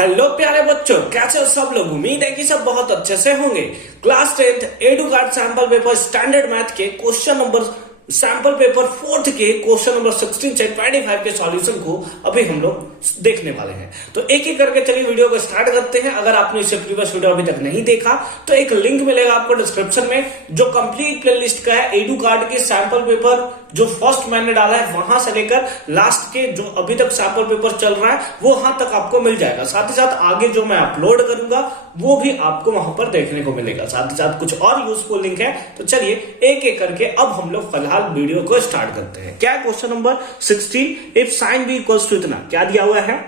Hello प्यारे बच्चों, कैसे हो सब लोग। उम्मीद है कि सब बहुत अच्छे से होंगे। Class 10th Educart sample paper standard math के question number sample paper 4th के क्वेश्चन नंबर 16 से 25 के सॉल्यूशन को अभी हम लोग देखने वाले हैं। तो एक एक करके चलिए वीडियो को स्टार्ट करते हैं। अगर आपने इससे प्रीवियस वीडियो अभी तक नहीं देखा तो एक लिंक मिलेगा आपको डिस्क्रिप्शन में, जो कंप्लीट प्लेलिस्ट का है एडू कार्ड के सैंपल पेपर जो फर्स्ट मैंने डाला है वहां से लेकर लास्ट के जो अभी तक सैंपल पेपर चल रहा है वो वहां तक आपको मिल जाएगा। साथ ही साथ आगे जो मैं अपलोड करूंगा वो भी आपको वहां पर देखने को मिलेगा। साथ ही साथ कुछ और यूजफुल लिंक है। तो चलिए एक एक करके अब हम लोग फिलहाल वीडियो को स्टार्ट करते हैं। क्या question number 16, if sine B equals to इतना, क्या दिया हुआ है,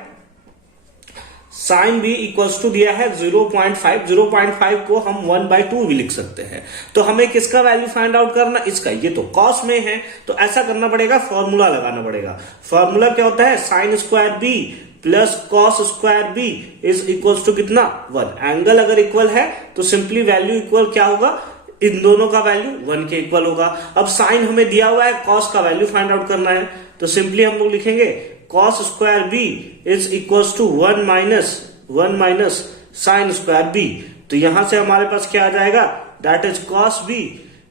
साइन बी इक्वल्स टू दिया है 0.5। 0.5 को हम 1/2 भी लिख सकते हैं। तो हमें किसका वैल्यू फाइंड आउट करना, इसका। ये तो कॉस में है तो ऐसा करना पड़ेगा, फॉर्मूला लगाना पड़ेगा। फॉर्मूला क्या होता है, sine square B plus cos square B is equals to कितना, 1। एंगल अगर इक्वल है तो सिंपली वैल्यू इक्वल क्या होगा, इन दोनों का वैल्यू 1 के इक्वल होगा। अब साइन हमें दिया हुआ है, कॉस का वैल्यू फाइंड आउट करना है तो सिंपली हम लोग लिखेंगे cos square B is equals to 1 minus sine square B. तो यहां से हमारे पास क्या आ जाएगा, that is cos B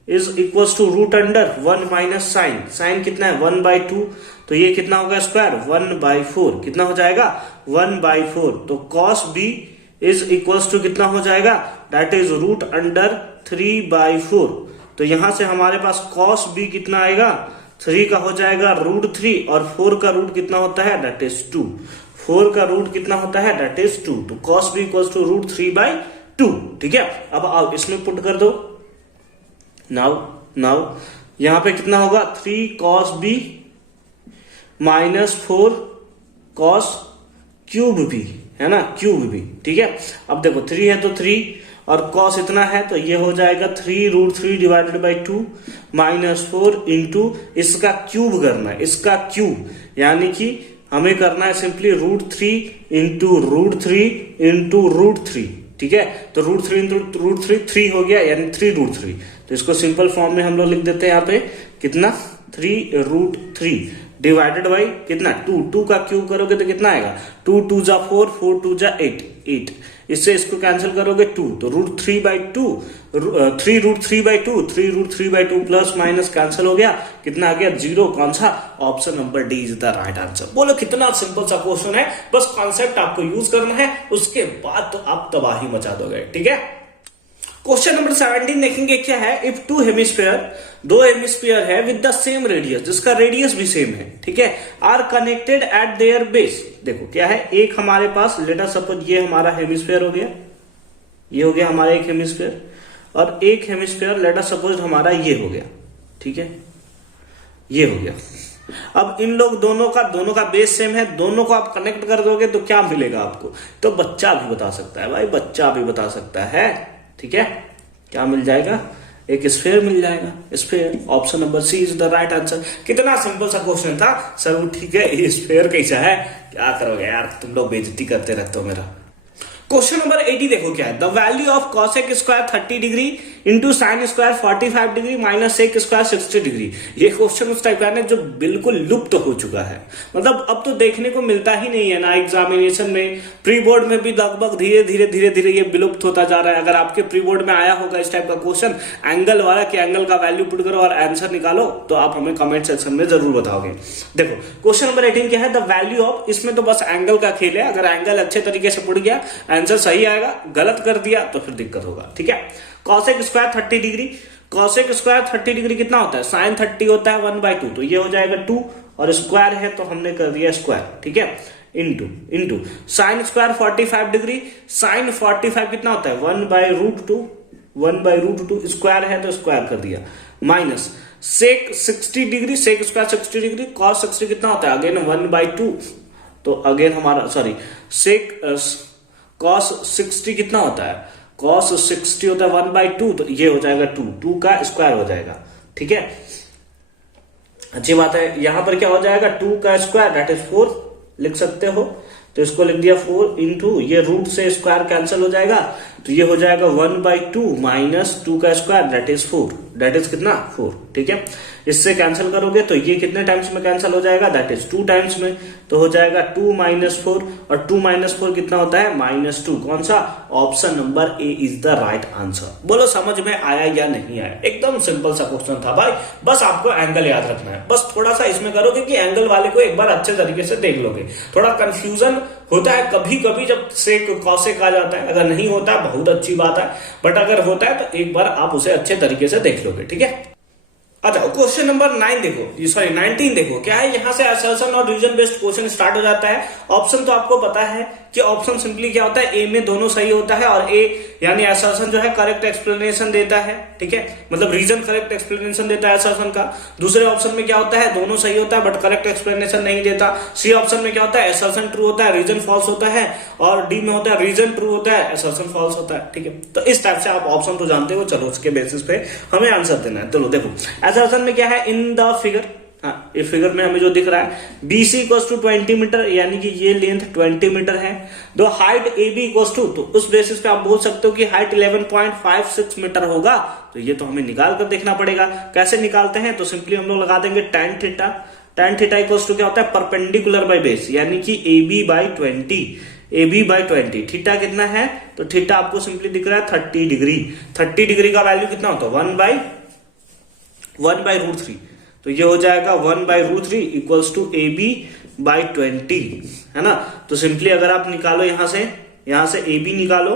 is equals to root under 1 minus sine. Sine कितना है 1/2, तो ये कितना होगा स्क्वायर 1/4। कितना हो जाएगा 1/4। तो cos B is equals to कितना हो जाएगा, दैट इज रूट अंडर 3/4। तो यहां से हमारे पास कॉस बी कितना आएगा, 3 का हो जाएगा रूट 3 और 4 का रूट कितना होता है, दैट इज 2। 4 का रूट कितना होता है, दैट इज 2। तो cos B equals to root 3/2। ठीक है, अब आओ इसमें पुट कर दो। नाउ यहां पे कितना होगा, 3 cos B minus 4 cos cube B, है ना, क्यूब बी। ठीक है, अब देखो 3 है तो 3 और कॉस इतना है तो ये हो जाएगा 3 root 3 divided by 2 minus 4 into इसका क्यूब करना है, इसका क्यूब, यानी कि हमें करना है simply root 3 into root 3 into root 3। ठीक है, तो रूट 3 इंटू रूट 3 हो गया, यानी 3 रूट 3। तो इसको सिंपल फॉर्म में हम लोग लिख देते हैं यहाँ पे कितना, 3 रूट 3 डिवाइडेड बाई कितना 2 का क्यूब करोगे तो कितना आएगा, 2 2 जा 4, 4 2 जा 8। इससे इसको कैंसिल करोगे 2, तो root 3/2, 3 root 3/2, 3 root 3/2 plus minus cancel हो गया, कितना आ गया 0। कौन सा, option number D is the right answer. बोलो कितना सिंपल सा क्वेश्चन है, बस कॉन्सेप्ट आपको यूज करना है, उसके बाद तो आप तबाही मचा दोगे। ठीक है, क्वेश्चन नंबर 17 देखेंगे क्या है, इफ दो हेमिस्फीयर है विद द सेम रेडियस, जिसका रेडियस भी सेम है, ठीक है, are connected at their base. देखो क्या है, एक हमारे पास लेट अस सपोज ये हमारा हेमिस्फीयर हो गया, ये हो गया हमारा एक हेमिस्फीयर, और एक हेमिस्फीयर लेट अस सपोज हमारा ये हो गया। ठीक है, ये हो गया। अब इन लोग दोनों का बेस सेम है, दोनों को आप कनेक्ट कर दोगे तो क्या मिलेगा आपको, तो बच्चा भी बता सकता है भाई, बच्चा भी बता सकता है। ठीक है, क्या मिल जाएगा, एक स्फीयर मिल जाएगा, sphere. Option number C is the right answer. कितना सिंपल सा क्वेश्चन था सर। ठीक है, ये स्फीयर कैसा है, क्या करोगे यार, तुम लोग बेइज्जती करते रहते हो मेरा। क्वेश्चन नंबर 80 देखो क्या है, the value of cosec square 30 degree into sine square 45 degree minus sec square 60 degree. ये क्वेश्चन उस टाइप का है जो बिल्कुल लुप्त हो चुका है, मतलब अब तो देखने को मिलता ही नहीं है ना एग्जामिनेशन में, प्री बोर्ड में भी लगभग धीरे धीरे ये विलुप्त होता जा रहा है। अगर आपके प्री बोर्ड में आया होगा इस टाइप का क्वेश्चन, एंगल वाला कि एंगल का वैल्यू पुट करो और आंसर निकालो, तो आप हमें कमेंट सेक्शन में जरूर बताओगे। देखो क्वेश्चन नंबर 18 क्या है, द वैल्यू ऑफ, इसमें तो बस एंगल का खेल है, अगर एंगल अच्छे तरीके से पुट गया आंसर सही आएगा, गलत कर दिया तो फिर दिक्कत होगा। ठीक है, cosec square 30 degree, cosec square 30 degree कितना होता है, साइन 30 होता है 1/2, तो ये हो जाएगा 2 और स्क्वायर है तो हमने कर दिया स्क्वायर। ठीक है, into sine square 45 degree, sine 45 कितना होता है 1/√2, 1/√2 स्क्वायर है तो स्क्वायर कर दिया, minus sec 60 degree, sec square 60 degree, cos 60 कितना होता है अगेन 1/2, तो अगेन हमारा सॉरी सेक कॉस 60 कितना होता है, कॉस 60 होता है 1/2, तो ये हो जाएगा 2 का स्क्वायर हो जाएगा। ठीक है, अच्छी बात है। यहां पर क्या हो जाएगा 2 का स्क्वायर दैट इज 4 लिख सकते हो, तो इसको लिख दिया 4 इंटू ये रूट से स्क्वायर कैंसिल हो जाएगा, तो ये हो जाएगा 1/2 माइनस 2 का square that is 4। That is कितना 4, ठीक है। इससे कैंसिल करोगे तो ये कितने टाइम्स में कैंसिल हो जाएगा, दैट इज 2 टाइम्स में, तो हो जाएगा 2 - 4, और 2 - 4 कितना होता है -2। कौन सा, option number A is the right answer. बोलो समझ में आया या नहीं आया, एकदम सिंपल सा क्वेश्चन था भाई, बस आपको एंगल याद रखना है, बस थोड़ा सा इसमें करोगे कि एंगल वाले को एक बार अच्छे तरीके से देख लोगे। थोड़ा कंफ्यूजन होता है कभी कभी जब सेक कॉसेक आ जाता है, अगर नहीं होता है बहुत अच्छी बात है, बट अगर होता है तो एक बार आप उसे अच्छे तरीके से देख लोगे, ठीक है। अच्छा क्वेश्चन नंबर 9 देखो, सॉरी 19 देखो, क्या है यहाँ से असर्शन और रीजन बेस्ड क्वेश्चन स्टार्ट हो जाता है। ऑप्शन तो आपको पता है कि ऑप्शन सिंपली क्या होता है, ए में दोनों सही होता है, और ए यानी असर्शन जो है करेक्ट एक्सप्लेनेशन देता है, ठीक है, मतलब रीजन करेक्ट एक्सप्लेनेशन देता है असर्शन का। दूसरे ऑप्शन में क्या होता है, दोनों सही होता है बट करेक्ट एक्सप्लेनेशन नहीं देता। सी ऑप्शन में क्या होता है, असर्शन ट्रू होता है, रीजन फॉल्स होता है, और डी में होता है रीजन ट्रू होता है, असर्शन फॉल्स होता है, ठीक है। तो इस टाइप से आप ऑप्शन तो जानते हो, चलो उसके बेसिस पे हमें आंसर देना है। चलो देखो असर्शन में क्या है, इन द फिगर, हाँ ये फिगर में हमें जो दिख रहा है BC इक्वल्स टू 20 मीटर, यानी कि ये लेंथ 20 मीटर है। दो हाइट AB इक्वल्स टू, तो उस बेसिस पे आप बोल सकते हो कि हाइट 11.56 मीटर होगा। तो ये तो हमें निकाल कर देखना पड़ेगा, कैसे निकालते हैं, तो सिंपली हम लोग लगा देंगे tan theta. tan theta equals to क्या होता है, परपेंडिकुलर बाय बेस, यानी कि AB बाई 20। थीटा कितना है, तो थीटा आपको सिंपली दिख रहा है 30 डिग्री। 30 डिग्री का वैल्यू कितना होता है, 1 बाई √3, तो ये हो जाएगा 1 by √3 equals to AB by 20, है ना। तो सिंपली अगर आप निकालो यहां से AB निकालो,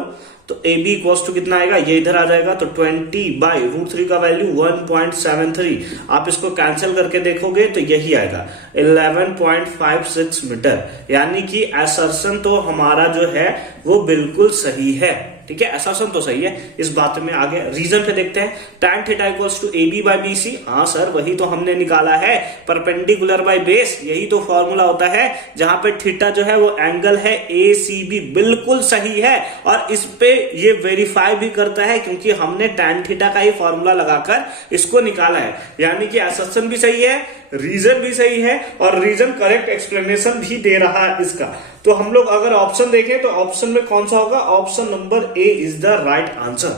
तो AB इक्वल्स टू कितना आएगा, ये इधर आ जाएगा, तो 20 बाई √3 का वैल्यू 1.73। आप इसको कैंसिल करके देखोगे तो यही आएगा 11.56 मीटर, यानी कि असर्शन तो हमारा जो है वो बिल्कुल सही है, ठीक है, असर्शन तो सही है। इस बात में आगे रीजन पे देखते हैं, tan theta equals to AB by BC, हाँ सर वही तो हमने निकाला है, परपेंडिकुलर बाय बेस, यही तो फॉर्मूला होता है, जहां पे थीटा जो है वो एंगल है ACB, बिल्कुल सही है। और इस पे ये वेरीफाई भी करता है क्योंकि हमने tan थीटा का ही फॉर्मूला लगाकर इसको निकाला है, यानी कि असर्शन भी सही है, रीजन भी सही है, और रीजन करेक्ट एक्सप्लेनेशन भी दे रहा है इसका। तो हम लोग अगर ऑप्शन देखें तो ऑप्शन में कौन सा होगा, option number A is the right answer,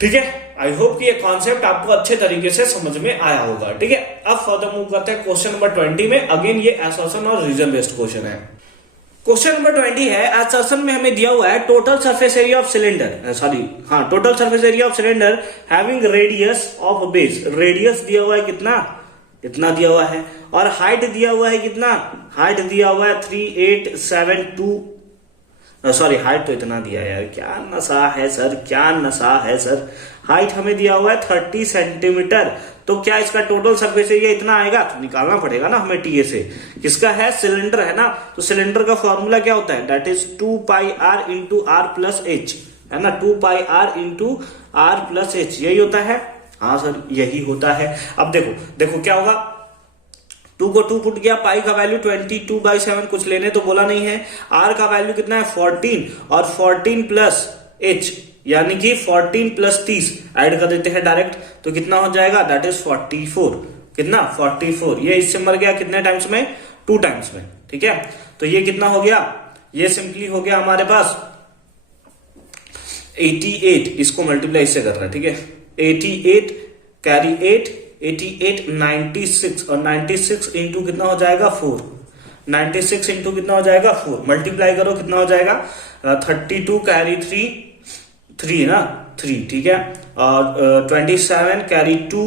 ठीक है। आई होप कि ये कॉन्सेप्ट आपको अच्छे तरीके से समझ में आया होगा, ठीक है। अब फर्दर मूव करते हैं क्वेश्चन नंबर 20 में। अगेन ये असर्शन और रीजन बेस्ड क्वेश्चन है। क्वेश्चन नंबर 20 है, असर्शन में हमें दिया हुआ है total surface area of cylinder, total surface area of cylinder having radius of base, radius दिया हुआ है कितना, इतना दिया हुआ है, और हाइट दिया हुआ है कितना, हाइट दिया हुआ है 3872, सॉरी हाइट तो इतना दिया है यार, क्या नशा है सर, क्या नशा है सर। हाइट हमें दिया हुआ है 30 सेंटीमीटर, तो क्या इसका टोटल सरफेस एरिया इतना आएगा, तो निकालना पड़ेगा ना हमें TA से। किसका है, सिलेंडर है ना, तो सिलेंडर का फॉर्मूला क्या होता है, that is 2πr into R plus H, है ना, 2πr into R plus H, यही होता है, हाँ सर यही होता है। अब देखो क्या होगा, 2 को 2 पुट किया, पाई का वैल्यू 22/7, कुछ लेने तो बोला नहीं है, आर का वैल्यू कितना है 14, और 14 प्लस H यानी कि 14 प्लस 30 ऐड कर देते हैं डायरेक्ट, तो कितना हो जाएगा, दैट इज 44, कितना 44, ये इससे मर गया कितने टाइम्स में, 2 टाइम्स में, ठीक है। तो ये कितना हो गया, ये सिंपली हो गया हमारे पास 88, इसको मल्टीप्लाई इससे कर रहा है, ठीक है, 88 कैरी 8, 88 96, और 96 इंटू कितना हो जाएगा 4, 96 इंटू कितना हो जाएगा 4, मल्टीप्लाई करो कितना हो जाएगा 32 कैरी 3 ना 3, ठीक है, और 27 कैरी 2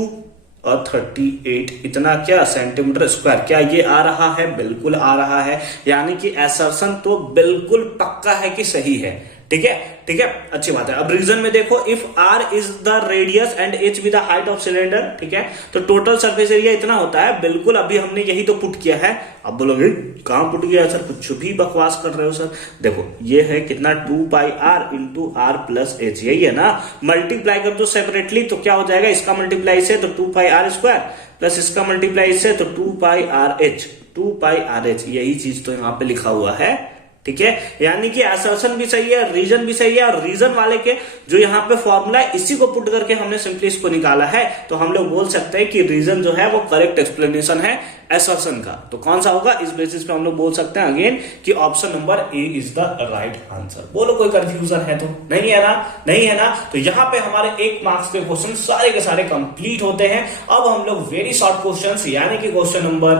और 38, इतना क्या सेंटीमीटर स्क्वायर, क्या ये आ रहा है, बिल्कुल आ रहा है, यानी कि असर्शन तो बिल्कुल पक्का है कि सही है, ठीक है, ठीक है, अच्छी बात है। अब रीजन में देखो, if R is the radius and H with the height of cylinder, ठीक है, तो टोटल सरफेस एरिया इतना होता है, बिल्कुल अभी हमने यही तो पुट किया है। अब बोलोगे कहां पुट किया सर, कुछ भी बकवास कर रहे हो सर, देखो ये है कितना 2πr into R plus H, यही है ना, मल्टीप्लाई कर दो सेपरेटली तो क्या हो जाएगा, इसका मल्टीप्लाई से तो 2πr स्क्वायर प्लस इसका मल्टीप्लाई से तो 2πrh, 2πrh, यही चीज तो यहाँ पे लिखा हुआ है, ठीक है, यानी कि असर्शन भी सही है, रीजन भी सही है, और रीजन वाले के जो यहाँ पे फॉर्मूला है इसी को पुट करके हमने सिंपली इसको निकाला है, तो हम लोग बोल सकते हैं कि रीजन जो है वो करेक्ट एक्सप्लेनेशन है असर्शन का। तो कौन सा होगा, इस बेसिस पे हम लोग बोल सकते हैं अगेन कि option number A is the right answer. बोलो कोई कंफ्यूजन है तो? नहीं है ना, नहीं है ना। तो यहाँ पे हमारे 1 मार्क्स के क्वेश्चन सारे के सारे कंप्लीट होते हैं। अब हम लोग वेरी शॉर्ट क्वेश्चंस यानी कि क्वेश्चन नंबर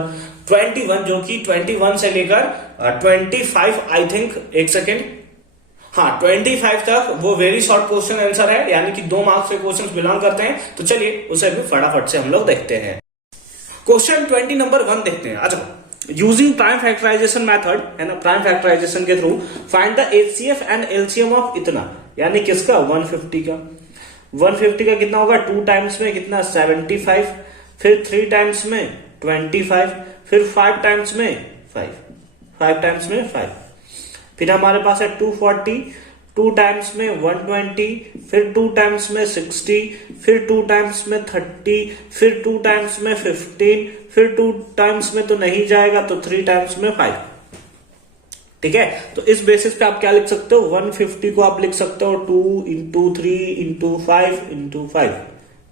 21, जो कि 21 से लेकर 25 आई थिंक, एक सेकेंड, हाँ 25 तक वो वेरी शॉर्ट क्वेश्चन आंसर है, यानी कि 2 मार्क्स के क्वेश्चन बिलोंग करते हैं। तो चलिए उसे भी फटाफट से हम लोग देखते हैं। क्वेश्चन 20 नंबर 1 देखते हैं। अच्छा, यूजिंग प्राइम फैक्टराइजेशन मेथड है ना, प्राइम फैक्टराइजेशन के through find the HCF and LCM of इतना, यानी किसका 150 का। 150 का कितना होगा, 2 टाइम्स में कितना 75, फिर 3 टाइम्स में 25, फिर 5 टाइम्स में 5 टाइम्स में 5, फिर हमारे पास है 240, 2 टाइम्स में 120, फिर 2 टाइम्स में 60, फिर 2 टाइम्स में 30, फिर 2 टाइम्स में 15, फिर 2 टाइम्स में तो नहीं जाएगा, तो 3 टाइम्स में 5। ठीक है, तो इस बेसिस पे आप क्या लिख सकते हो, 150 को आप लिख सकते हो 2 इंटू 3 इंटू 5 इंटू 5,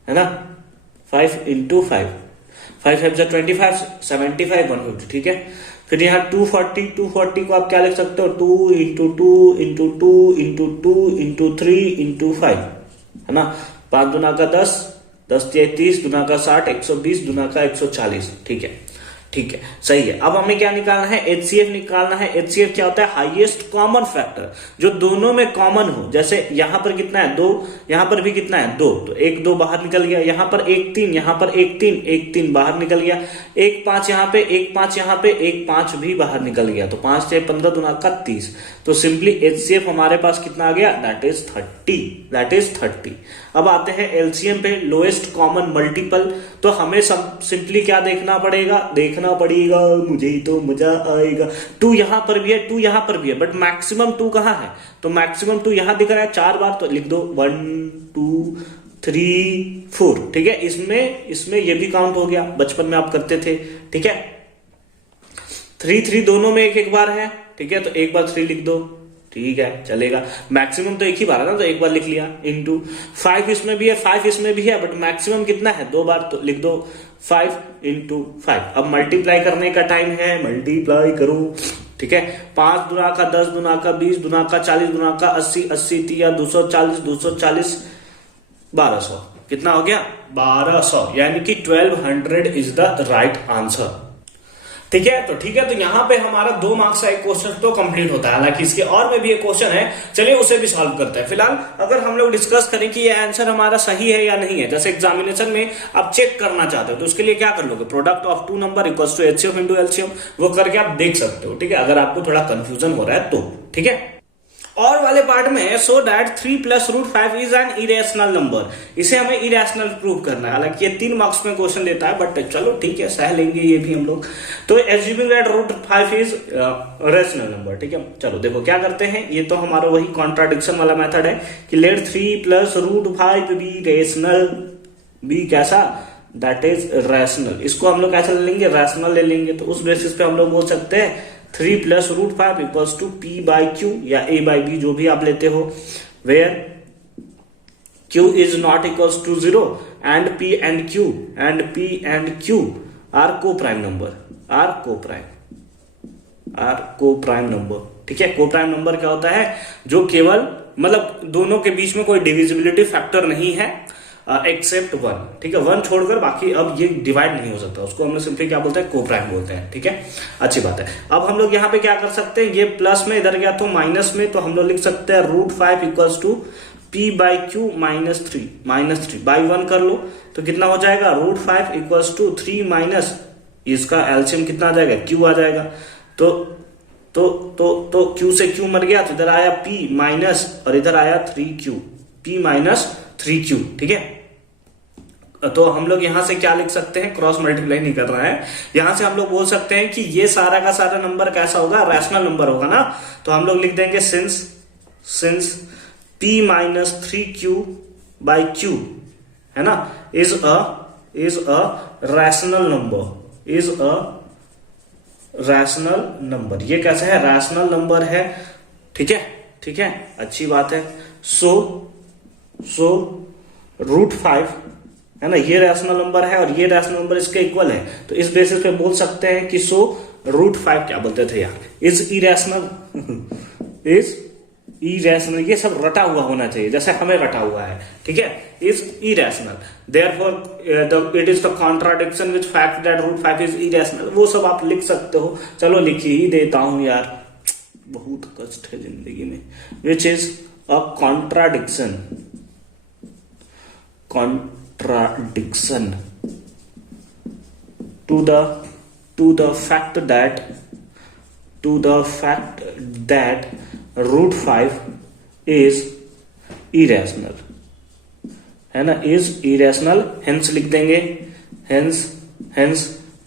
है ना, 5 इंटू 5, 5 5 25, 75, 150। ठीक है, फिर यहाँ 240 को आप क्या लिख सकते हो, 2 into 2 into 2 into 2 into 3 into 5, है ना, 5 दुना का 10, 10 या 30, दुना का 60, 120, दुना का 140। ठीक है, ठीक है, सही है। अब हमें क्या निकालना है, एचसीएफ निकालना है। एचसीएफ क्या होता है, हाईएस्ट कॉमन फैक्टर, जो दोनों में कॉमन हो। जैसे यहां पर कितना है 2, यहां पर भी कितना है 2, तो 1 2 बाहर निकल गया, यहां पर 1 3, यहां पर 1 3, 1 3 बाहर निकल गया, 1 5 यहां पे, 1 5 यहां पे, 1 5 भी बाहर निकल गया, तो 5 से 15 दुना का 30। तो सिंपली एचसीएफ हमारे पास कितना आ गया, दैट इज 30। अब आते हैं एलसीएम पे, लोएस्ट कॉमन मल्टीपल। तो हमें सिंपली क्या देखना पड़ेगा, मुझे ही तो मजा आएगा। 2 यहां पर भी है, 2 यहां पर भी है, बट मैक्सिमम 2 कहां है, तो मैक्सिमम 2 यहां दिख रहा है 4 बार, तो लिख दो 1 2 3 4। ठीक है, इसमें ये भी काउंट हो गया, बचपन में आप करते थे। ठीक है, 3 3 दोनों में एक बार है। ठीक है, तो एक बार 3 लिख दो, ठीक है, चलेगा। मैक्सिमम तो एक ही बार है ना, तो एक बार लिख लिया। इंटू 5 इसमें भी है, 5 इसमें भी है, बट मैक्सिमम कितना है 2 बार, तो लिख दो 5 इंटू 5। अब मल्टीप्लाई करने का टाइम है, मल्टीप्लाई करो। ठीक है, 5 दुना का 10, दुना का 20, दुना का 40, दुना का 80, 80 3 240, 240 1200। कितना हो गया, 1200, यानी कि 1200 इज द राइट आंसर। ठीक है, तो यहाँ पे हमारा 2 मार्क्स का एक क्वेश्चन तो कंप्लीट होता है। हालांकि इसके और में भी एक क्वेश्चन है, चलिए उसे भी सॉल्व करते हैं। फिलहाल अगर हम लोग डिस्कस करें कि ये आंसर हमारा सही है या नहीं है, जैसे एग्जामिनेशन में आप चेक करना चाहते हो, तो उसके लिए क्या कर लोगे, product of 2 number equals to HCF into LCM, वो करके आप देख सकते हो। ठीक है, अगर आपको थोड़ा कंफ्यूजन हो रहा है तो। ठीक है, और वाले पार्ट में so that 3 plus root 5 is an irrational number, इसे हमें इरेशनल प्रूव करना है। हालांकि ये 3 मार्क्स में क्वेश्चन देता है, बट चलो ठीक है, सह लेंगे ये भी हम लोग। तो assuming that root 5 is rational number. ठीक है, चलो देखो क्या करते हैं, ये तो हमारा वही कॉन्ट्राडिक्शन वाला मेथड है कि let 3 plus root 5 be rational, be कैसा, दैट इज रैशनल। इसको हम लोग कैसा ले लेंगे, रैशनल ले लेंगे। तो उस बेसिस पे हम लोग बोल सकते हैं 3 plus root 5 equals to P by Q या ए बाई बी, जो भी आप लेते हो, where Q is not equals to 0 and P and Q are coprime number, are coprime number. ठीक है, को प्राइम नंबर क्या होता है, जो केवल मतलब दोनों के बीच में कोई डिविजिबिलिटी फैक्टर नहीं है एक्सेप्ट 1। ठीक है, 1 छोड़कर बाकी अब ये डिवाइड नहीं हो सकता, उसको हम सिंपली क्या बोलते हैं, को प्राइम बोलते हैं। ठीक है, अच्छी बात है। अब हम लोग यहाँ पे क्या कर सकते हैं, ये प्लस में इधर गया तो माइनस में, तो हम लोग लिख सकते हैं root 5 equals to P by Q minus 3 by 1 कर लो, तो कितना हो जाएगा, रूट 5 इक्वल्स टू 3 माइनस इसका एलसीएम कितना आ जाएगा, क्यू आ जाएगा। तो क्यू से क्यू मर गया, तो इधर आया पी माइनस और इधर आया 3q, पी माइनस 3q। ठीक है, तो हम लोग यहां से क्या लिख सकते हैं, क्रॉस मल्टीप्लाई नहीं कर रहा है, यहां से हम लोग बोल सकते हैं कि ये सारा का सारा नंबर कैसा होगा, रैशनल नंबर होगा ना। तो हम लोग लिख देंगे since p minus 3q by q, है ना, is a rational number, is a rational number. ये कैसा है? रैशनल नंबर है। ठीक है, ठीक है, अच्छी बात है। सो √5 है ना, ये रैशनल नंबर है और ये रैशनल नंबर इसके इक्वल है, तो इस बेसिस पे बोल सकते हैं कि √5 क्या बोलते थे यार, इज इरेशनल। इज इरेशनल, ये सब रटा हुआ होना चाहिए जैसे हमें रटा हुआ है। ठीक है, is irrational, therefore it is the contradiction which fact that √5 is irrational. वो सब आप लिख सकते हो, चलो लिख ही देता हूं यार, बहुत कष्ट है जिंदगी में। Which is a contradiction to the fact that √5 is irrational, है ना, is irrational, hence लिख देंगे, hence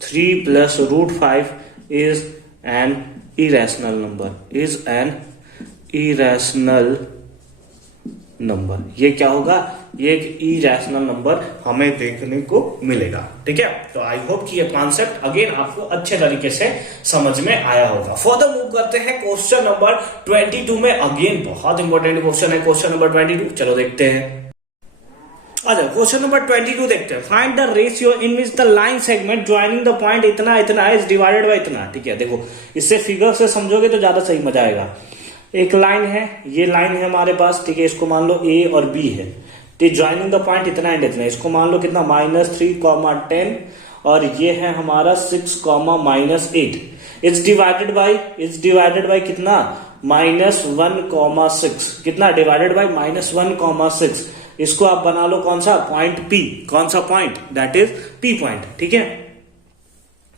3 plus √5 is an irrational number। ये क्या होगा? ये एक इरेशनल नंबर हमें देखने को मिलेगा। ठीक है, तो आई होप कि ये कॉन्सेप्ट अगेन आपको अच्छे तरीके से समझ में आया होगा। फर्दर मूव करते हैं क्वेश्चन नंबर 22 में। अगेन बहुत इंपॉर्टेंट क्वेश्चन है क्वेश्चन नंबर 22। चलो देखते हैं। अच्छा, क्वेश्चन नंबर 22 देखते हैं। Find the ratio in which the line segment joining the point इतना इतना इज डिवाइडेड बाय इतना। ठीक है, देखो इससे फिगर से समझोगे तो ज्यादा सही मजा आएगा। एक लाइन है, ये लाइन है हमारे पास, ठीक है, इसको मान लो ए और बी है, ठीक, ज्वाइनिंग द पॉइंट इतना एंड इतना, इसको मान लो कितना -3, 10 और ये है हमारा 6, -8। इट्स डिवाइडेड बाय कितना? -1, कितना डिवाइडेड बाय -1, इसको आप बना लो कौन सा पॉइंट? पी। कौन सा point? That is P point. ठीक है,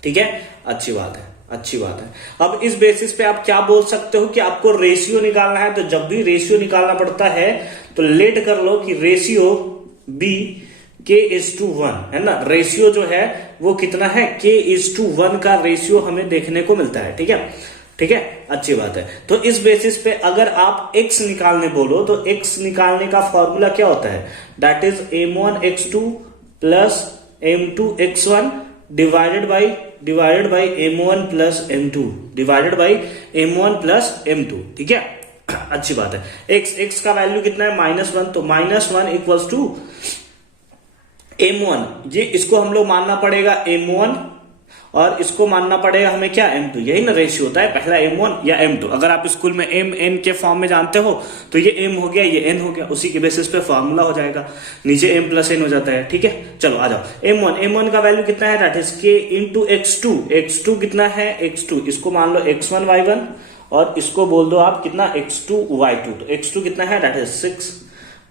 ठीक है, अच्छी बात है, अच्छी बात है। अब इस बेसिस पे आप क्या बोल सकते हो कि आपको रेशियो निकालना है, तो जब भी रेशियो निकालना पड़ता है तो लेट कर लो कि रेशियो B K:1 है ना। रेशियो जो है वो कितना है? K:1 का रेशियो हमें देखने को मिलता है। ठीक है, ठीक है, अच्छी बात है। तो इस बेसिस पे अगर आप x निकालने बोलो तो x निकालने का फॉर्मूला क्या होता है? That is m1x2 plus m2x1 divided by m1 plus m2 divided by m1 plus m2। ठीक है, अच्छी बात है। x का वैल्यू कितना है? -1, तो -1 इक्वल्स टू m1। ये इसको हम लोग मानना पड़ेगा m1 और इसको मानना पड़ेगा हमें क्या? m2। यही ना रेशियो होता है, पहला m1 या m2। अगर आप स्कूल में m n के फॉर्म में जानते हो तो ये m हो गया, ये n हो गया, उसी के बेसिस पे फॉर्मूला हो जाएगा, नीचे m प्लस n हो जाता है। ठीक है, चलो आ जाओ। m1 का वैल्यू कितना है? दैट इज k x2 कितना है? x2, इसको मान लो x1 y1 और इसको बोल दो आप कितना? x2 y2। तो x2 कितना है? दैट इज 6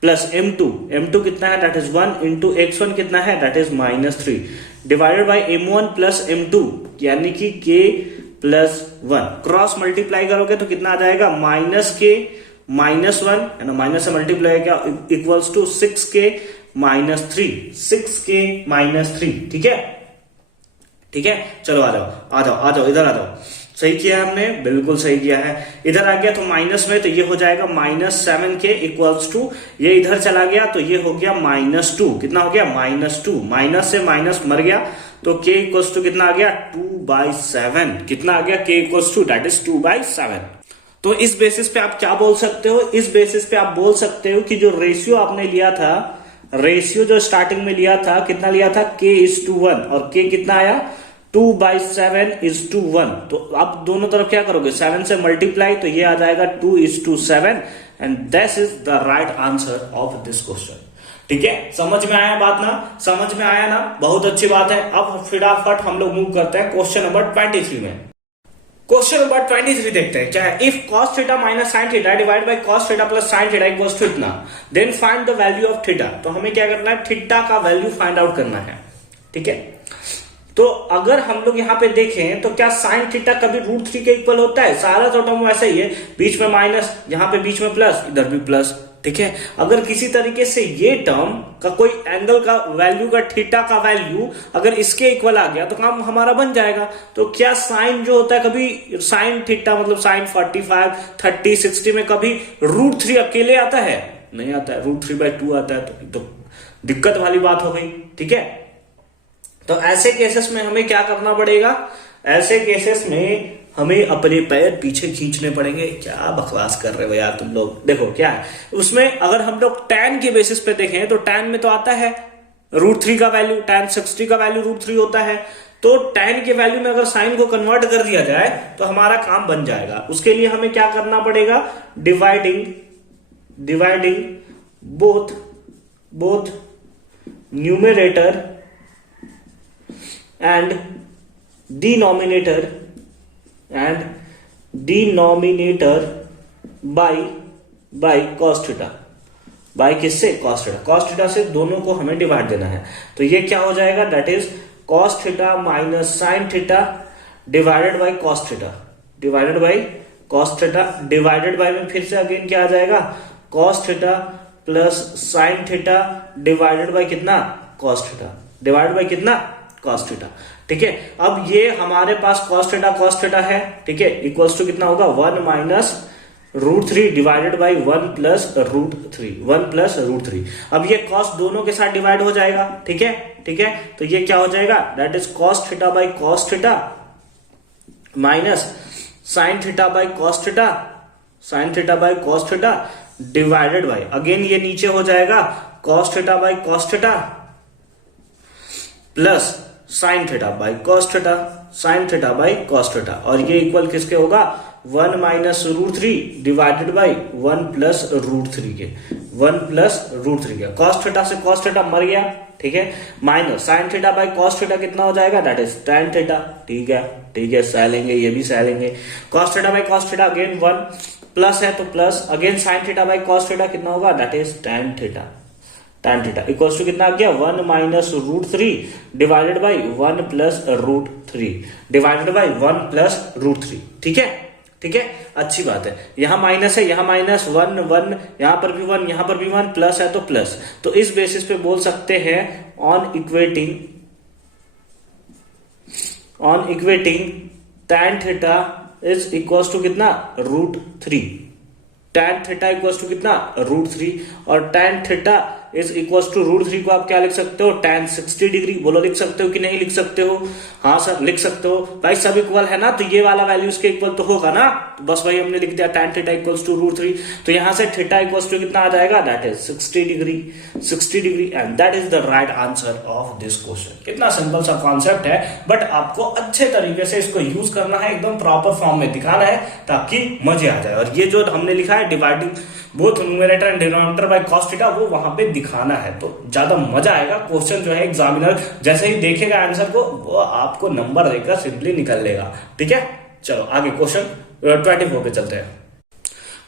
प्लस m2 कितना है? दैट इज 1 इंटू x1 कितना है? That is -3 divided by m1 plus m2 यानी कि k+1। क्रॉस मल्टीप्लाई करोगे तो कितना आ जाएगा? -k-1 है ना, माइनस से मल्टीप्लाई क्या इक्वल्स टू 6k -3। ठीक है, ठीक है, चलो आ जाओ इधर आ जाओ। सही किया है हमने, बिल्कुल सही किया है। इधर आ गया तो माइनस में, तो ये हो जाएगा -7k इक्वल्स टू, ये इधर चला गया तो ये हो गया -2। कितना हो गया? -2। माइनस से माइनस मर गया तो k इक्वल्स टू कितना आ गया? 2/7। कितना आ गया? k equals to that is 2/7। तो इस बेसिस पे आप क्या बोल सकते हो? इस बेसिस पे आप बोल सकते हो कि जो रेशियो आपने लिया था, रेशियो जो स्टार्टिंग में लिया था, कितना लिया था? k:1 और k कितना आया? 2/7:1। तो आप दोनों तरफ क्या करोगे? 7 से मल्टीप्लाई, तो ये आ जाएगा 2:7 and this is the right answer of this question. ठीक है, समझ में आया बात ना? समझ में आया ना? बहुत अच्छी बात है। अब फटाफट हम लोग मूव करते हैं क्वेश्चन नंबर 23 में। क्वेश्चन नंबर 23 देखते हैं क्या है। If cos theta minus sine theta divide by cos theta plus sine theta equals to इतना, then find the value of theta. तो हमें क्या करना है? थीटा का वैल्यू फाइंड आउट करना है। ठीक है, तो अगर हम लोग यहाँ पे देखें तो क्या साइन थीटा कभी √3 के इक्वल होता है? सारा तो टर्म वैसा ही है, बीच में माइनस, यहाँ पे बीच में प्लस, इधर भी प्लस। ठीक है, अगर किसी तरीके से ये टर्म का कोई एंगल का वैल्यू का थीटा का वैल्यू अगर इसके इक्वल आ गया तो काम हमारा बन जाएगा। तो क्या साइन जो होता है, कभी साइन थीटा मतलब साइन 45, 30, 60 में कभी √3 अकेले आता है? नहीं आता है, √3/2 आता है। तो दिक्कत वाली बात हो गई। ठीक है, तो ऐसे केसेस में हमें क्या करना पड़ेगा? ऐसे केसेस में हमें अपने पैर पीछे खींचने पड़ेंगे। क्या बकवास कर रहे हो यार तुम लोग। देखो क्या है उसमें, अगर हम लोग tan के बेसिस पे देखें तो tan में तो आता है √3 का वैल्यू, tan 60 का वैल्यू √3 होता है। तो tan के वैल्यू में अगर साइन को कन्वर्ट कर दिया जाए तो हमारा काम बन जाएगा। उसके लिए हमें क्या करना पड़ेगा, dividing both numerator and denominator by cos theta. By किससे, cos थीटा। cos थीटा से दोनों को हमें डिवाइड देना है। तो ये क्या हो जाएगा, that is cos theta minus sine theta divided by cos theta, divided by में फिर से अगेन क्या आ जाएगा, cos theta plus sine theta divided by कितना, cos थीटा, डिवाइडेड बाय कितना, cos थीटा। ठीक है, अब ये हमारे पास cos थीटा है, ठीक है, इक्वल्स टू कितना होगा, 1 माइनस √3 डिवाइडेड बाई 1 प्लस √3। अब ये cos दोनों के साथ डिवाइड हो जाएगा। ठीक है, तो ये क्या हो जाएगा, that is cos theta by cos theta minus sine theta by cos theta divided by, again ये नीचे हो जाएगा cos theta by cos theta plus sine theta by cos theta, और ये इक्वल किसके होगा, 1 माइनस √3 डिवाइडेड बाई 1 प्लस √3 के, cos theta से cos थीटा मर गया। ठीक है, minus sine theta by cos theta कितना हो जाएगा, दैट इज tan थीटा। ठीक है, सह लेंगे, ये भी सह लेंगे। cos theta by cos theta again 1 plus है तो plus, again sine theta by cos theta कितना होगा, that is tan theta equals to कितना आ गया, 1 माइनस √3 डिवाइडेड बाई 1 प्लस √3। ठीक है, अच्छी बात है। यहां माइनस है, यहां माइनस 1, यहां पर भी 1, यहां पर भी 1, प्लस है तो प्लस। तो इस बेसिस पे बोल सकते हैं on equating tan theta is equals to कितना, √3। tan थीटा इक्वल्स टू कितना, √3, और tan theta is equals to √3 को आप क्या लिख सकते हो, tan 60 डिग्री। बोलो लिख सकते हो कि नहीं लिख सकते हो, हाँ सर लिख सकते हो भाई, सब इक्वल है ना, तो ये वाला वैल्यू इसके इक्वल तो होगा ना, तो बस भाई हमने लिख दिया tan थीटा इक्वल्स टू √3। तो यहां से थीटा इक्वल्स टू कितना आ जाएगा, that is 60 degree, and that is the right answer of this question. कितना सिंपल सा कॉन्सेप्ट है, बट आपको अच्छे तरीके से इसको यूज करना है, एकदम प्रॉपर फॉर्म में दिखाना है ताकि मजे आ जाए। और ये जो हमने लिखा है dividing both numerator and denominator by cos theta, वो वहां पे दिखाना है, तो ज्यादा मजा आएगा। क्वेश्चन जो है एग्जामिनर जैसे ही देखेगा आंसर को, वो आपको नंबर देकर सिंपली निकल लेगा। ठीक है, चलो आगे क्वेश्चन 24 पे चलते हैं।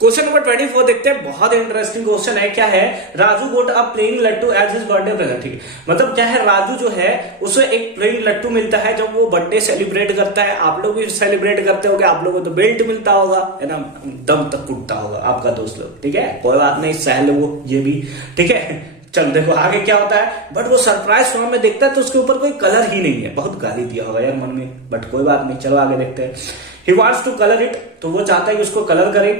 क्वेश्चन नंबर 24 देखते हैं, बहुत इंटरेस्टिंग क्वेश्चन है। क्या है, राजू गोट अ प्लेइंग लट्टू एज हिज बर्थडे प्रेजेंट। ठीक है, मतलब क्या है, राजू जो है उसे एक प्लेइंग लट्टू मिलता है जब वो बर्थडे सेलिब्रेट करता है। आप लोग भी सेलिब्रेट करते होगे, आप लोगों को तो बेल्ट मिलता होगा, है ना, दम तक कुटता होगा आपका दोस्त लोग। ठीक है, कोई बात नहीं, सह लो ये भी। ठीक है, चल देखो आगे क्या होता है। बट वो सरप्राइज फॉर्म में देखता है तो उसके ऊपर कोई कलर ही नहीं है। बहुत गाली दिया होगा यार मन में, बट कोई बात नहीं, चलो आगे देखते हैं। He wants to colour it, तो वो चाहता है कि उसको कलर करे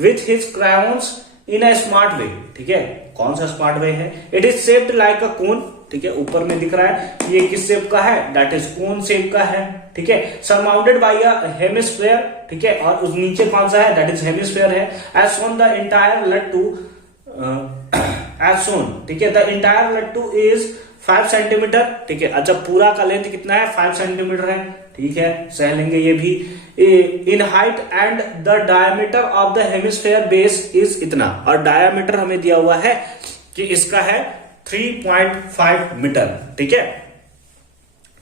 with his crayons in a smart way. ठीक है, कौन सा स्मार्ट वे है, it is shaped like a cone. ठीक है, ऊपर में दिख रहा है ये किस शेप का है, दैट इज कोन शेप का है। ठीक है, सरमाउंडेड बाय अ हेमिस्फीयर। ठीक है, और उस नीचे कौन सा है, दैट इज हेमिस्फीयर है। एज शोन द एंटायर लट्टू एज शोन। ठीक है, द एंटायर लट्टू इज 5 सेंटीमीटर। ठीक है, अच्छा पूरा का लेंथ कितना है, 5 सेंटीमीटर है। ठीक है, सह लेंगे ये भी। In height and the diameter of the hemisphere base is इतना, और डायमीटर हमें दिया हुआ है कि इसका है 3.5 मीटर। ठीक है,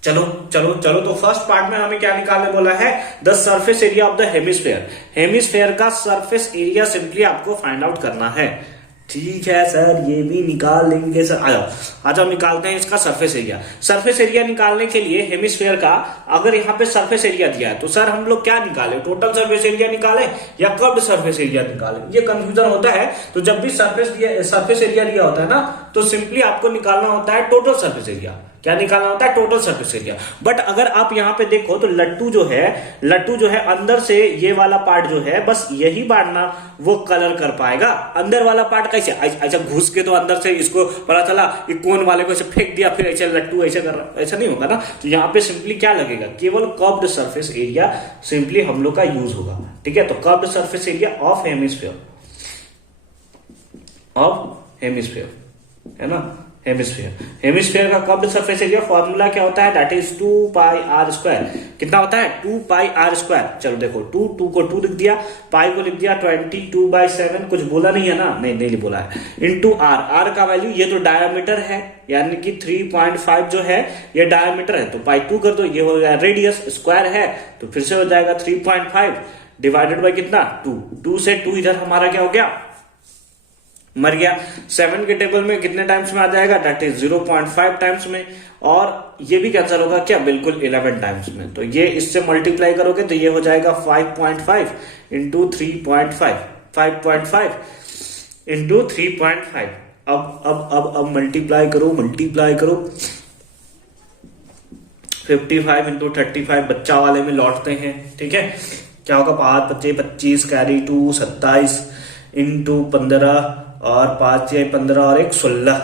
चलो तो फर्स्ट पार्ट में हमें क्या निकालने बोला है, the surface area of the hemisphere. Hemisphere का सरफेस एरिया सिंपली आपको फाइंड आउट करना है। ठीक है सर, ये भी निकाल लेंगे सर, आ जाओ निकालते हैं इसका सरफेस एरिया। सरफेस एरिया निकालने के लिए हेमिस्फीयर का अगर यहाँ पे सरफेस एरिया दिया है तो सर हम लोग क्या निकाले, टोटल सरफेस एरिया निकाले या कर्व्ड सरफेस एरिया निकाले, ये कंफ्यूजन होता है। तो जब भी सरफेस एरिया दिया होता है ना, तो सिंपली आपको निकालना होता है टोटल सरफेस एरिया। क्या निकालना होता है? Total surface area. बट अगर आप यहाँ पे देखो तो लट्टू जो है अंदर से ये वाला पार्ट जो है बस यही बांटना वो कलर कर पाएगा। अंदर वाला पार्ट कैसे? ऐसा घुस के तो अंदर से इसको पता चला कि कोन वाले को ऐसे फेंक दिया फिर ऐसे लट्टू ऐसे कर रहा, ऐसा नहीं होगा ना। तो यहाँ पे सिंपली क्या लगेगा? केवल कर्व्ड सरफेस एरिया सिंपली हम लोग का यूज होगा। ठीक है, तो curved surface area of hemisphere है ना, हेमिस्फीयर का कर्व्ड सरफेस एरिया फॉर्मूला क्या होता है? That is 2 pi r square. कितना होता है? 2 पाई आर स्क्वायर। चलो देखो 2 को 2 लिख दिया, पाई को लिख दिया 22/7, कुछ बोला नहीं है ना? नहीं बोला है। इनटू आर का वैल्यू ये तो डायमीटर है, यानी कि 3.5 जो है ये डायमीटर है, तो पाई 2 कर दो, ये हो गया रेडियस। स्क्वायर है तो फिर से हो जाएगा 3.5 डिवाइडेड बाई कितना? 2 से 2 इधर हमारा क्या हो गया? मर गया। 7 के टेबल में कितने टाइम्स में आ जाएगा? दैट इज 0.5 टाइम्स में, और ये भी कैंसिल होगा क्या? बिल्कुल 11 टाइम्स में। तो ये इससे मल्टीप्लाई करोगे तो ये हो जाएगा 5.5 इंटू 3.5, 5.5 इंटू 3.5। अब मल्टीप्लाई करो 55 इंटू 35 बच्चा वाले में लौटते हैं। ठीक है, क्या होगा? 5 × 25 कैरी 2 27 इंटू 15 और 5 × 15 और 1 16,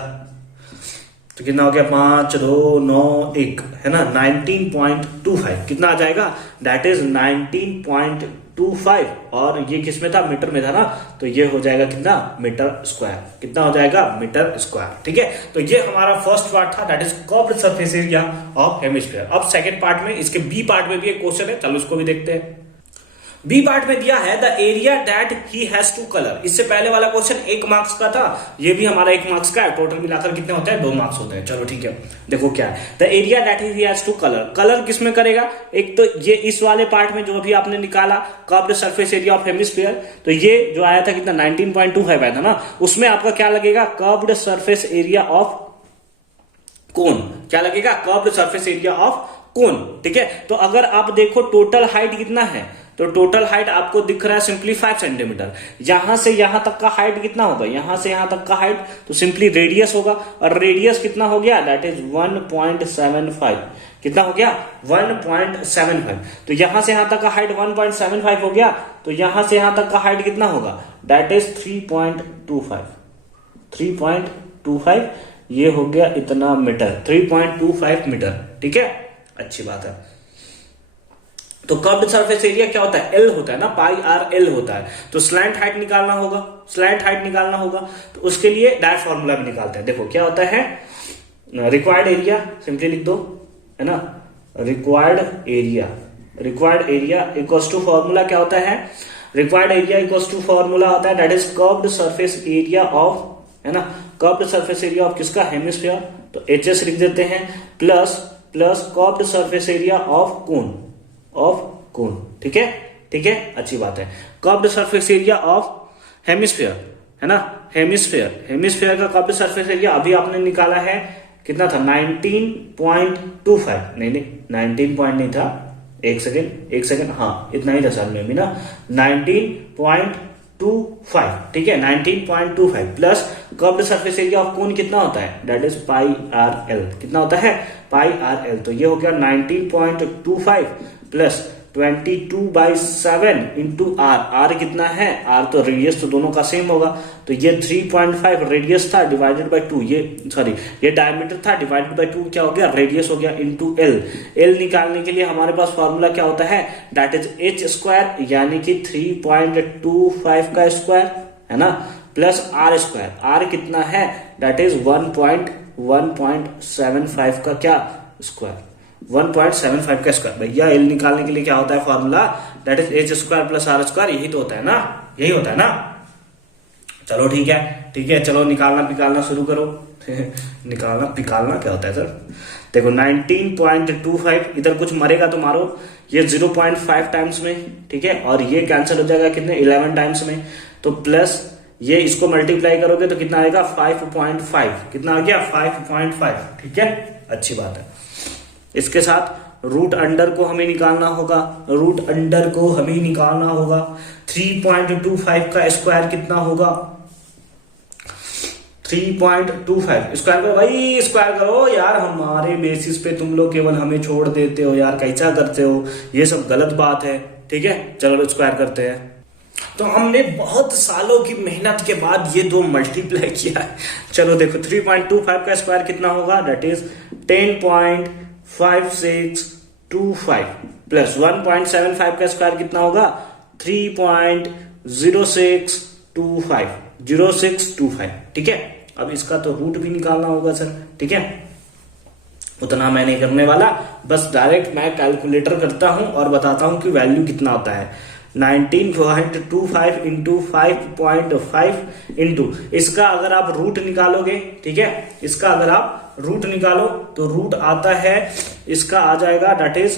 तो कितना हो गया? 5 2 9 1 है ना, 19.25 कितना आ जाएगा? दैट इज 19.25, और ये किस में था? मीटर में था ना, तो ये हो जाएगा कितना? Metre square. कितना हो जाएगा? Metre square. ठीक है, तो ये हमारा फर्स्ट पार्ट था, that is curved surface area of hemisphere. अब सेकंड पार्ट में, इसके बी पार्ट में भी एक क्वेश्चन है, चलो उसको भी देखते हैं। बी पार्ट में दिया है the area that he has to colour. इससे पहले वाला क्वेश्चन 1 मार्क्स का था, ये भी हमारा 1 मार्क्स का है। टोटल मिलाकर कितने होते हैं? 2 मार्क्स होते हैं। चलो ठीक है, देखो क्या है। The area that he has to colour. Colour किसमें करेगा? एक तो ये इस वाले पार्ट में जो अभी आपने निकाला curved surface area of hemisphere, तो ये जो आया था कितना? 19.25 आया था ना, उसमें आपका क्या लगेगा? कर्व्ड सरफेस एरिया ऑफ कोन। क्या लगेगा? Curved surface area of cone. ठीक है, तो अगर आप देखो टोटल हाइट कितना है, तो टोटल हाइट आपको दिख रहा है सिंपली 5 सेंटीमीटर। यहां से यहां तक का हाइट कितना होगा? यहां से यहां तक का हाइट तो सिंपली रेडियस होगा, और रेडियस कितना हो गया? That is 1.75। कितना हो गया? 1.75। तो यहां से यहां तक का हाइट 1.75 हो गया, तो यहां से यहां तक का हाइट कितना होगा? दैट इज 3.25 ये हो गया इतना मीटर, 3.25 मीटर। ठीक है, अच्छी बात है। तो कर्व्ड सरफेस एरिया क्या होता है? एल होता है ना, पाई आर एल होता है। तो स्लैंट हाइट निकालना होगा, तो उसके लिए डायरेक्ट फॉर्मूला भी निकालते हैं। देखो क्या होता है? रिक्वायर्ड एरिया सिंपली लिख दो, है ना, required area equals to formula क्या होता है? Required area equals to formula होता है that is curved surface area of, है ना, कर्व्ड सरफेस एरिया ऑफ किसका? हेमिस्फीयर। तो HS लिख देते हैं, plus curved surface area of cone. ठीक है, अच्छी बात है। Curved surface area of hemisphere, है ना, हेमिस्फीयर का कर्व्ड सरफेस एरिया अभी आपने निकाला है, कितना था? 19.25। नहीं 19 पॉइंट नहीं था, एक सेकेंड, हाँ इतना ही था सर में भी ना, 19.25। ठीक है, 19.25 plus curved surface area of कोन कितना होता है? That is pi R L. कितना होता है? पाई आर एल। तो ये हो गया 19.25 प्लस 22/7 इंटू आर कितना है? आर तो रेडियस तो दोनों का सेम होगा, तो ये 3.5 रेडियस था डिवाइडेड बाय 2, ये डायमीटर था डिवाइडेड बाय 2 क्या हो गया? रेडियस हो गया इंटू एल निकालने के लिए हमारे पास फॉर्मूला क्या होता है? दैट इज h स्क्वायर, यानी कि 3.25 का स्क्वायर, है ना, प्लस आर स्क्वायर। आर कितना है? दैट इज 1.75 का क्या? स्क्वायर, 1.75 का स्क्वायर। भैया एल निकालने के लिए क्या होता है formula? That is h square plus r square. यही तो होता है ना, चलो ठीक है, चलो निकालना शुरू करो। निकालना क्या होता है सर? देखो 19.25, इधर कुछ मरेगा तो मारो, ये 0.5 टाइम्स में, ठीक है, और ये कैंसिल हो जाएगा कितने? 11 टाइम्स में। तो प्लस ये इसको मल्टीप्लाई करोगे तो कितना आएगा? 5.5। कितना आ गया? 5.5। ठीक है, अच्छी बात है। इसके साथ रूट अंडर को हमें निकालना होगा, 3.25 का स्क्वायर कितना होगा? 3.25 स्क्वायर करो भाई, स्क्वायर करो यार, हमारे बेसिस पे तुम लोग केवल हमें छोड़ देते हो यार, कैसा करते हो, ये सब गलत बात है। ठीक है, चलो स्क्वायर करते हैं। तो हमने बहुत सालों की मेहनत के बाद ये दो मल्टीप्लाई किया है। चलो देखो 3.25 का स्क्वायर कितना होगा, दैट इज 10.5625 प्लस 1.75 का स्क्वायर कितना होगा, 3.0625। ठीक है, अब इसका तो रूट भी निकालना होगा सर। ठीक है, उतना मैं नहीं करने वाला, बस डायरेक्ट मैं कैलकुलेटर करता हूं और बताता हूं कि वैल्यू कितना होता है। 19.25 इंटू 5.5 इंटू इसका अगर आप रूट निकालोगे, ठीक है, इसका अगर आप रूट निकालो तो रूट आता है, इसका आ जाएगा दैट इज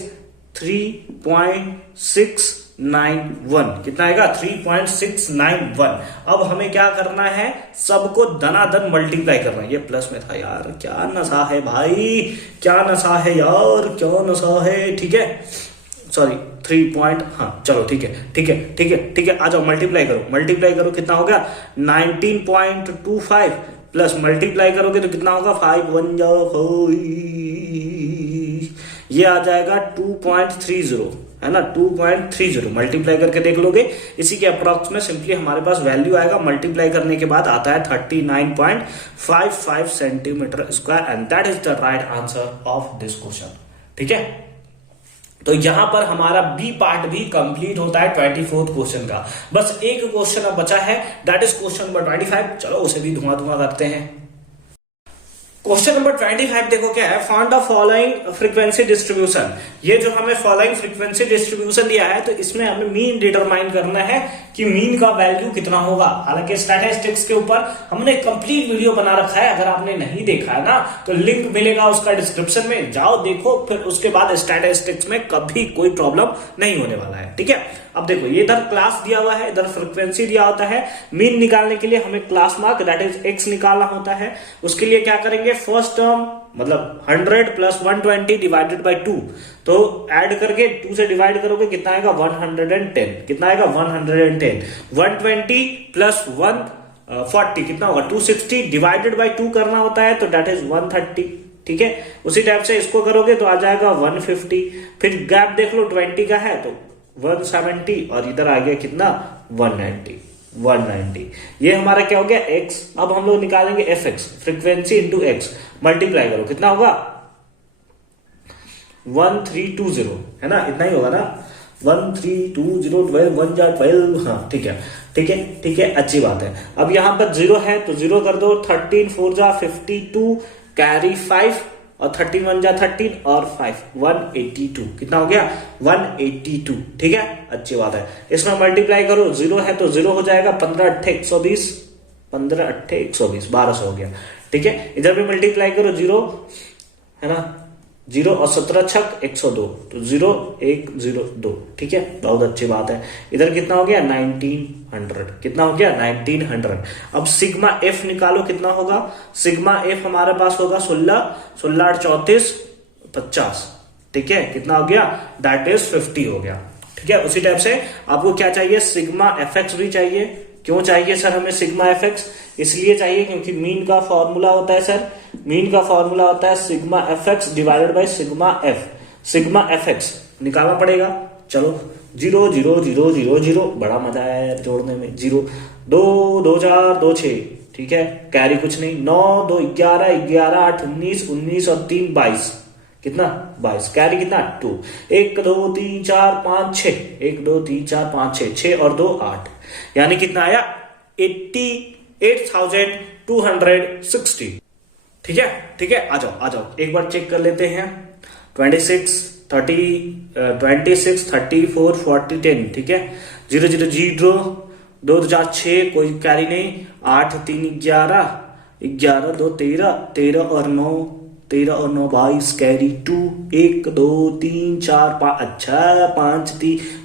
3.691। कितना आएगा, 3.691। अब हमें क्या करना है, सबको धनाधन मल्टीप्लाई करना है। ये प्लस में था यार, क्या नशा है भाई, क्या नशा है यार, क्या नशा है। ठीक है, सॉरी 3 हाँ चलो ठीक है ठीक है ठीक है ठीक है, आ जाओ मल्टीप्लाई करो, मल्टीप्लाई करो, कितना हो गया 19.25 प्लस मल्टीप्लाई करोगे तो कितना होगा 5 1 5, ये आ जाएगा 2.30, है ना, 2.30 मल्टीप्लाई करके देख लोगे। इसी के अप्रॉक्स में सिंपली हमारे पास वैल्यू आएगा, मल्टीप्लाई करने के बाद आता है 39.55 centimetre square, and that is the right answer of this question. ठीक है, तो यहां पर हमारा बी पार्ट भी कंप्लीट होता है 24th क्वेश्चन का। बस एक क्वेश्चन अब बचा है, दैट इज क्वेश्चन नंबर 25। चलो उसे भी धुआं धुआं करते हैं। क्वेश्चन नंबर 25 देखो क्या है, find the following frequency distribution. ये जो हमें फॉलोइंग फ्रीक्वेंसी डिस्ट्रीब्यूशन दिया है, तो इसमें हमें मीन डिटरमाइन करना है कि मीन का वैल्यू कितना होगा। हालांकि स्टैटिस्टिक्स के ऊपर हमने कंप्लीट वीडियो बना रखा है, अगर आपने नहीं देखा है ना तो लिंक मिलेगा उसका डिस्क्रिप्शन में, जाओ देखो, फिर उसके बाद स्टैटिस्टिक्स में कभी कोई प्रॉब्लम नहीं होने वाला है। ठीक है, अब देखो ये इधर क्लास दिया हुआ है, इधर फ्रीक्वेंसी दिया होता है। मीन निकालने के लिए हमें class mark that is x निकालना होता है। उसके लिए क्या करेंगे, फर्स्ट टर्म मतलब 100 प्लस 120 डिवाइडेड बाई 2, तो ऐड करके 2 से डिवाइड करोगे कितना आएगा 110। कितना आएगा 110। 120 प्लस 140 कितना होगा 260 डिवाइडेड बाई 2 करना होता है, तो दैट इज 130। ठीक है, उसी टाइप से इसको करोगे तो आ जाएगा 150। फिर गैप देख लो 20 का है तो 170, और इधर आ गया कितना 190। ये हमारा क्या हो गया x। अब हम लोग निकालेंगे fx, frequency into x, multiply करो कितना होगा 1320, है ना, इतना ही होगा ना, 1320 12 1 जा 12। हाँ ठीक है ठीक है ठीक है, अच्छी बात है। अब यहां पर 0 है तो 0 कर दो, 13 4 जा 52, कैरी 5 और 13 1 जा 13 और 5 182। कितना हो गया 182। ठीक है, अच्छी बात है। इसमें मल्टीप्लाई करो, 0 है तो 0 हो जाएगा, 15 8 120, 15 8 120, 1200 हो गया। ठीक है, इधर भी मल्टीप्लाई करो, 0 है ना, 0 और 17 छक 102, तो 0 1 0 2। ठीक है, बहुत अच्छी बात है। इधर कितना हो गया 1900। कितना हो गया 1900। अब सिग्मा एफ निकालो, कितना होगा, सिग्मा एफ हमारे पास होगा 16 16 8 34 50। ठीक है, कितना हो गया दैट इज 50 हो गया। ठीक है, उसी टाइप से आपको क्या चाहिए, सिग्मा एफ एक्स भी चाहिए। क्यों चाहिए सर हमें सिग्मा एफ एक्स, इसलिए चाहिए क्योंकि मीन का फॉर्मूला होता है सर, मीन का फॉर्मूला होता है sigma F x divided by sigma F. Sigma F x निकालना पड़ेगा। चलो 0 0 0 0 0, बड़ा मजा आया यार जोड़ने में। 0 2 2 4 2 6, ठीक है, कैरी कुछ नहीं, 9 2 11 11 8 19 19 और 3 22, कितना 22, कैरी कितना 2, 1 2 3 4 5 6, 1 2 3 4 5 6, 6 और 2 8, यानी कितना आया 88,260। ठीक है ठीक है, आ जाओ एक बार चेक कर लेते हैं। 26 30 26 34 40 10। ठीक है, 0 0 0 2 4 6, कोई कैरी नहीं, 8 3 11 11 2 13 13 और 9 13 और 9 22, कैरी 2 1 2 3 4 5। अच्छा 5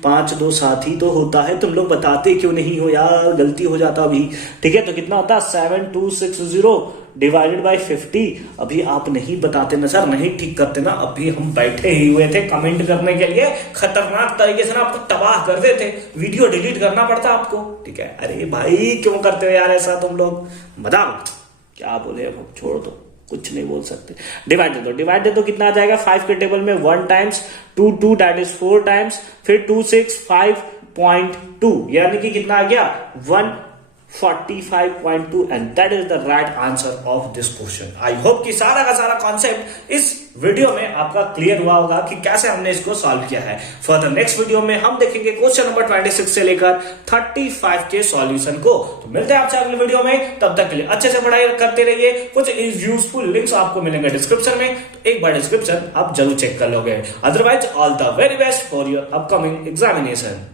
5 2 7 ही तो होता है, तुम लोग बताते क्यों नहीं हो यार, गलती हो जाता अभी। ठीक है, तो कितना होता है 7260 डिवाइडेड बाई 50। अभी आप नहीं बताते ना सर, नहीं ठीक करते ना, अभी हम बैठे ही हुए थे कमेंट करने के लिए, खतरनाक तरीके से ना आपको तबाह कर देते, वीडियो डिलीट करना पड़ता आपको। ठीक है, अरे भाई क्यों करते हो यार ऐसा तुम लोग, बताओ क्या बोले, अब छोड़ दो, कुछ नहीं बोल सकते। डिवाइड दे दो कितना आ जाएगा 5 के टेबल में 1 टाइम्स 2 दैट इज 4 टाइम्स, फिर 2 6 5.2 यानी कि कितना आ गया 145.2 and that is the right answer of this question. I hope कि सारा का सारा कॉन्सेप्ट इस वीडियो में आपका क्लियर हुआ होगा कि कैसे हमने इसको सॉल्व किया है। फॉर द नेक्स्ट वीडियो में हम देखेंगे क्वेश्चन नंबर 26 से लेकर 35 के सॉल्यूशन को। तो मिलते हैं आपसे अगले वीडियो में, तब तक के लिए अच्छे से पढ़ाई करते रहिए। कुछ यूजफुल लिंक्स आपको मिलेंगे डिस्क्रिप्शन में, तो एक बार डिस्क्रिप्शन आप जरूर चेक कर लोगे। Otherwise all the very best for your upcoming examination.